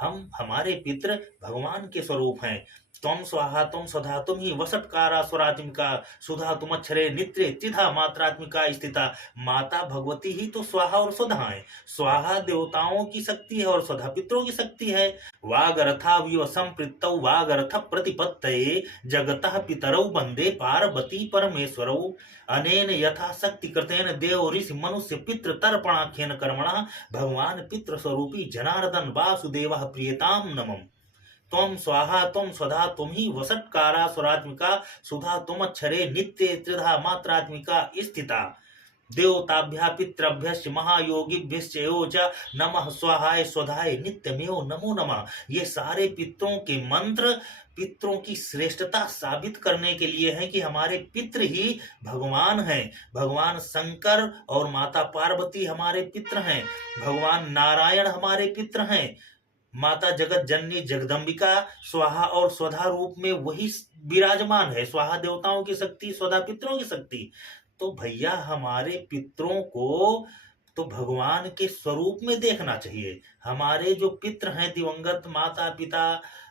हम हमारे पितृ भगवान के स्वरूप हैं। त्वं स्वाहा त्वं स्वधा तुम ही वसटकारा स्वरात्मिका सुधा तुमच्छरे नित्रे त्रिधा मात्रात्मिका स्थिता। माता भगवती ही तो स्वाहा और स्वधा है। स्वाहा देवताओं की शक्ति है और स्वधा पितरों की शक्ति है। वागरथाविव संपृक्तौ वागरथ प्रतिपत्तये जगतः पितरौ वंदे पार्वती परमेश्वरौ। अनेन यथाशक्ति कृतेन देव ऋषि मनुष्य पितृ तर्पणाख्यन कर्मणः भगवान पितृ स्वरूपी जनार्दन वासुदेवः प्रियताम नमः। त्वं स्वाहा त्वं स्वधा तुम ही वसटकारा स्वरात्मिका सुधा तुमच्छरे नित्ये त्रिधा मात्रात्मिका स्थिता। देवताभ्य पितृभ्यश्च महायोगिभ्यश्च एव च नमः स्वाहाय स्वधाय नित्यमेव नमो नमः। ये सारे पितरों के मंत्र पितरों की श्रेष्ठता साबित करने के लिए हैं कि हमारे पितृ ही भगवान हैं। भगवान शंकर और माता पार्वती हमारे पितृ हैं। भगवान नारायण हमारे पितृ हैं। माता जगत जननी जगदम्बिका स्वाहा और स्वधा रूप में वही विराजमान है। स्वाहा देवताओं की शक्ति, स्वधा पितरों की शक्ति। तो भैया हमारे पितरों को तो भगवान के स्वरूप में देखना चाहिए। हमारे जो पितृ हैं दिवंगत माता पिता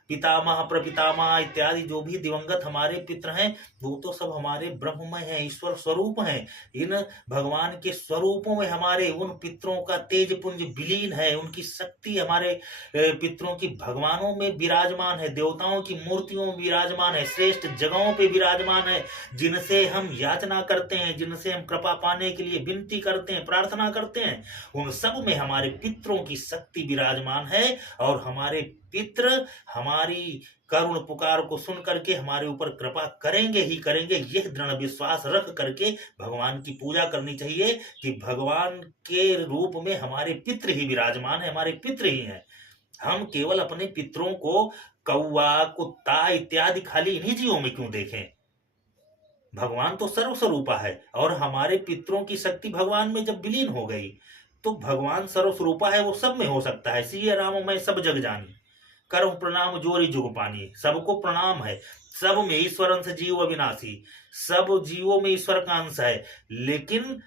पितामह प्रपितामह इत्यादि जो भी दिवंगत हमारे पितृ हैं वो तो सब हमारे ब्रह्ममय हैं, ईश्वर स्वरूप हैं। इन भगवान के स्वरूपों में हमारे उन पितरों का तेज पुंज विलीन है। उनकी शक्ति हमारे पितरों की भगवानों में विराजमान है, देवताओं की मूर्तियों में विराजमान है, श्रेष्ठ जगहों पे विराजमान है, जिनसे हम याचना करते हैं, जिनसे हम कृपा पाने के लिए विनती करते हैं, प्रार्थना करते हैं। उन सब में हमारे पितरों की शक्ति विराजमान है। और हमारे पितृ हमारी करुण पुकार को सुन करके हमारे ऊपर कृपा करेंगे ही करेंगे। यह दृढ़ विश्वास रख करके भगवान की पूजा करनी चाहिए कि भगवान के रूप में हमारे पितृ ही विराजमान है, हमारे पितृ ही हैं। हम केवल अपने पितरों को कौवा कुत्ता इत्यादि खाली इन्हीं जीवों में क्यों देखें? भगवान तो सर्वस्वरूपा है और हमारे पितरों की शक्ति भगवान में जब विलीन हो गई तो भगवान सर्वस्वरूपा है, वो सब में हो सकता है। सिय राम मैं सब जग जानी करहु प्रणाम जोरी जुग पानी। सबको प्रणाम है, सब में ईश्वर अंश जीव अविनाशी, सब जीवों में ईश्वर का अंश है। लेकिन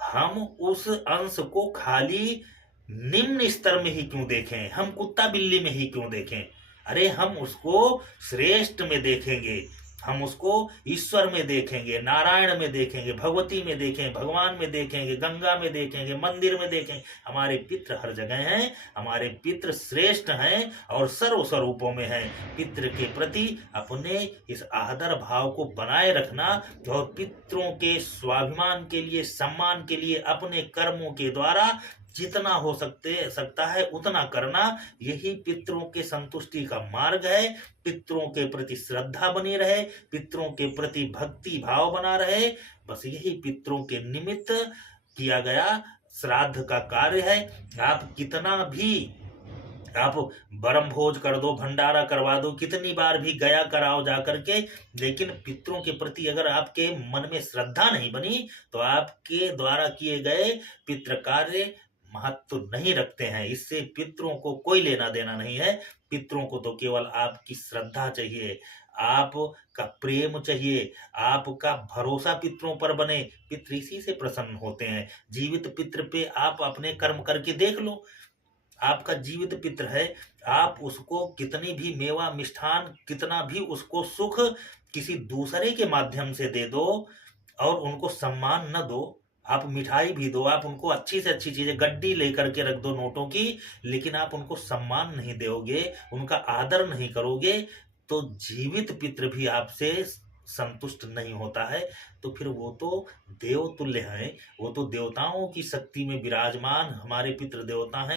हम उस अंश को खाली निम्न स्तर में ही क्यों देखें? हम कुत्ता बिल्ली में ही क्यों देखें? अरे हम उसको श्रेष्ठ में देखेंगे, हम उसको ईश्वर में देखेंगे, नारायण में देखेंगे, भगवती में देखेंगे, भगवान में देखेंगे, गंगा में देखेंगे, मंदिर में देखेंगे। हमारे पितृ हर जगह हैं, हमारे पितृ श्रेष्ठ हैं और सर्व स्वरूपों में हैं। पितृ के प्रति अपने इस आदर भाव को बनाए रखना और पितरों के स्वाभिमान के लिए, सम्मान के लिए अपने कर्मों के द्वारा जितना हो सकता है उतना करना, यही पितरों के संतुष्टि का मार्ग है। पितरों के प्रति श्रद्धा बनी रहे, पितरों के प्रति भक्ति भाव बना रहे, बस यही पितरों के निमित्त किया गया श्राद्ध का कार्य है। आप कितना भी आप बरम भोज कर दो, भंडारा करवा दो, कितनी बार भी गया कराओ जा करके, लेकिन पितरों के प्रति अगर आपके मन में श्रद्धा नहीं बनी तो आपके द्वारा किए गए पितृ कार्य महत्व नहीं रखते हैं। इससे पितरों को कोई लेना देना नहीं है। पितरों को तो केवल आपकी श्रद्धा चाहिए, आपका प्रेम चाहिए, आपका भरोसा पितरों पर बने। पितृ इसी से प्रसन्न होते हैं। जीवित पितृ पे आप अपने कर्म करके देख लो। आपका जीवित पितृ है, आप उसको कितनी भी मेवा मिष्ठान, कितना भी उसको सुख किसी दूसरे के माध्यम से दे दो और उनको सम्मान न दो, आप मिठाई भी दो, आप उनको अच्छी से अच्छी चीजें गड्डी लेकर के रख दो नोटों की, लेकिन आप उनको सम्मान नहीं दोगे, उनका आदर नहीं करोगे, तो जीवित पितृ भी आपसे संतुष्ट नहीं होता है। तो फिर वो तो देव तुल्य हैं, वो तो देवताओं की शक्ति में विराजमान हमारे पितृ देवता हैं।